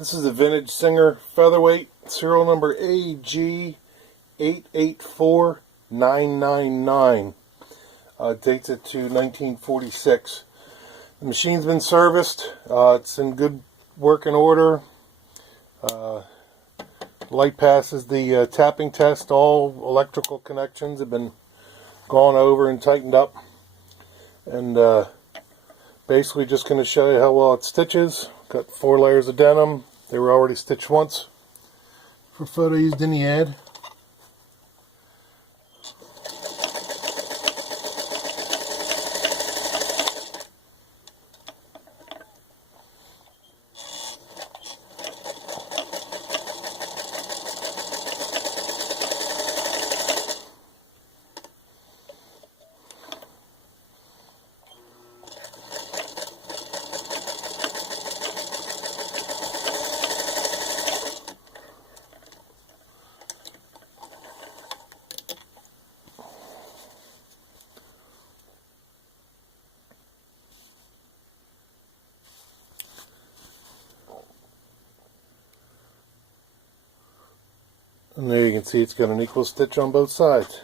This is the Vintage Singer Featherweight, serial number AG884999. Dates it to 1946. The machine's been serviced. It's in good working order. Light passes the tapping test. All electrical connections have been gone over and tightened up. And basically just going to show you how well it stitches. Got 4 layers of denim. They were already stitched once for photo used in the ad. And there you can see it's got an equal stitch on both sides.